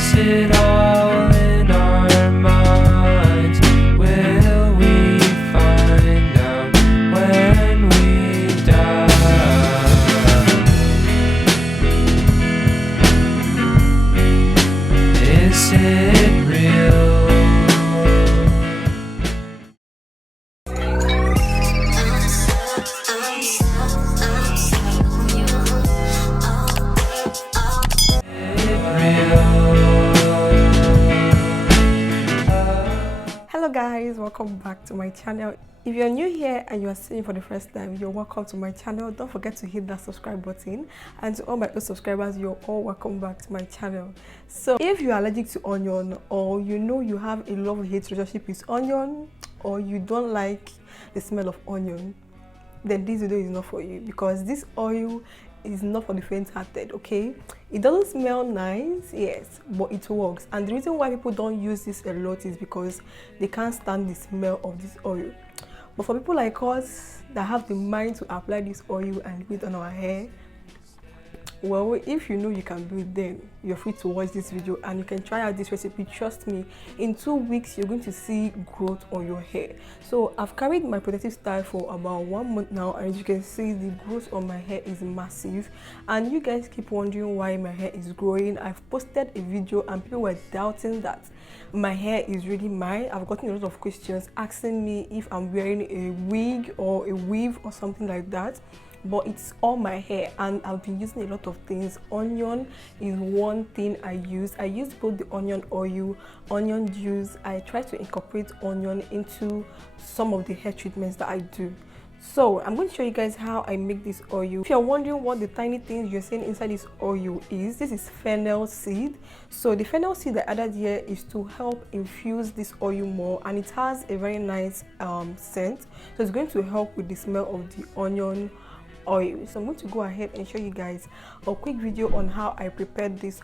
Is it all in our minds? Will we find out when we die? Is it real? Hello guys, welcome back to my channel. If you're new here and you are seeing for the first time, you're welcome to my channel. Don't forget to hit that subscribe button, and to all my old subscribers, you're all welcome back to my channel. So if you're allergic to onion, or you know you have a love-hate relationship with onion, or you don't like the smell of onion, then this video is not for you, because this oil is not for the faint-hearted. Okay, it doesn't smell nice, yes, but it works. And the reason why people don't use this a lot is because they can't stand the smell of this oil. But for people like us that have the mind to apply this oil and leave it on our hair, well, if you know you can do it, then you're free to watch this video and you can try out this recipe. Trust me, in 2 weeks you're going to see growth on your hair. So I've carried my protective style for about 1 month now, and as you can see, the growth on my hair is massive. And you guys keep wondering why my hair is growing. I've posted a video and people were doubting that my hair is really mine. I've gotten a lot of questions asking me if I'm wearing a wig or a weave or something like that, but it's all my hair. And I've been using a lot of things. Onion is one thing I use both the onion oil, onion juice. I try to incorporate onion into some of the hair treatments that I do. So I'm going to show you guys how I make this oil. If you're wondering what the tiny things you're seeing inside this oil is, this is fennel seed. So the fennel seed I added here is to help infuse this oil more, and it has a very nice scent, so it's going to help with the smell of the onion oil. So I'm going to go ahead and show you guys a quick video on how I prepared this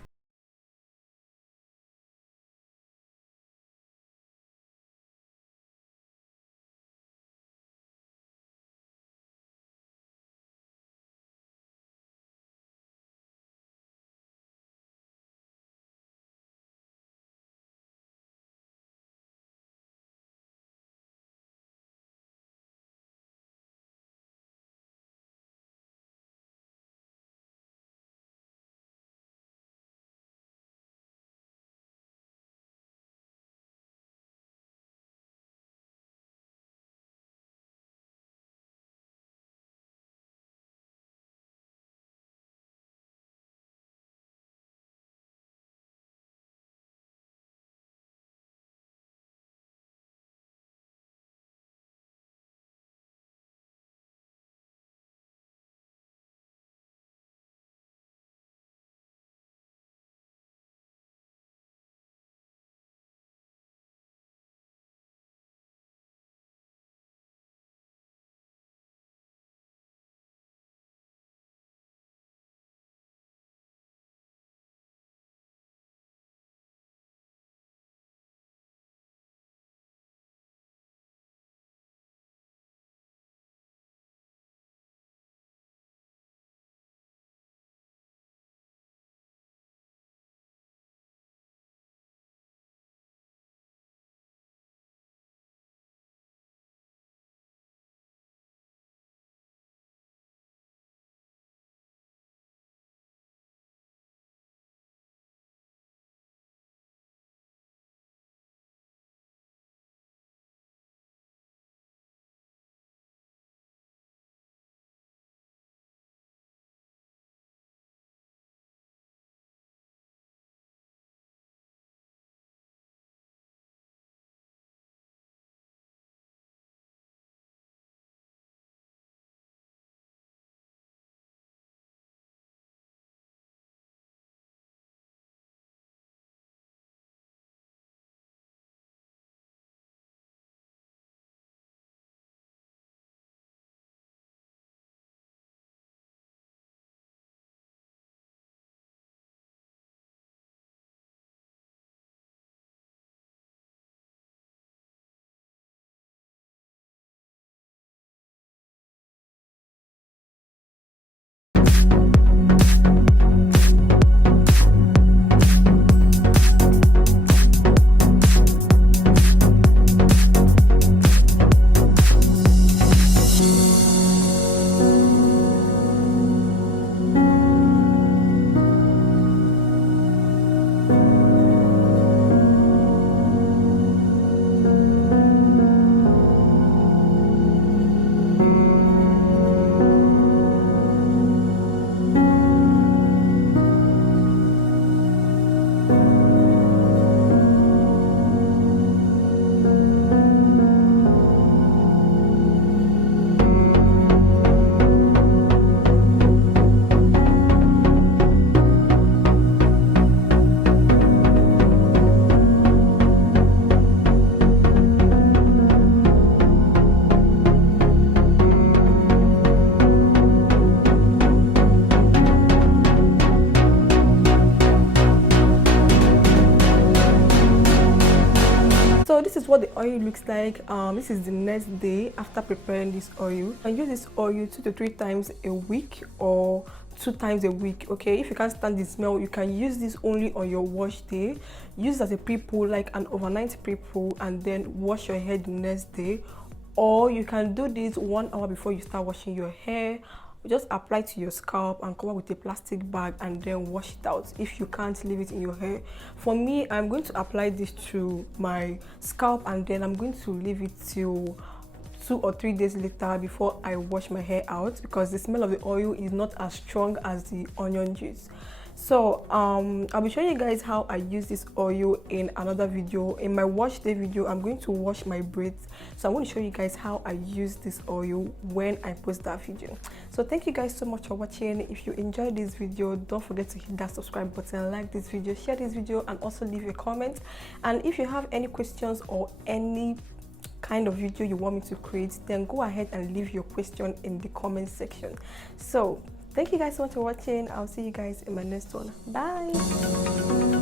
oil looks like. This is the next day after preparing this oil. I use this oil 2 to 3 times a week or 2 times a week. Okay, if you can't stand the smell, you can use this only on your wash day. Use it as a pre-poo, like an overnight pre-poo, and then wash your hair the next day. Or you can do this 1 hour before you start washing your hair. Just apply to your scalp and cover with a plastic bag and then wash it out if you can't leave it in your hair. For me, I'm going to apply this to my scalp and then I'm going to leave it till 2 or 3 days later before I wash my hair out, because the smell of the oil is not as strong as the onion juice. So I'll be showing you guys how I use this oil in another video. In my wash day video, I'm going to wash my braids, so I'm going to show you guys how I use this oil when I post that video. So thank you guys so much for watching. If you enjoyed this video, don't forget to hit that subscribe button, like this video, share this video, and also leave a comment. And if you have any questions or any kind of video you want me to create, then go ahead and leave your question in the comment section. So thank you guys so much for watching. I'll see you guys in my next one. Bye.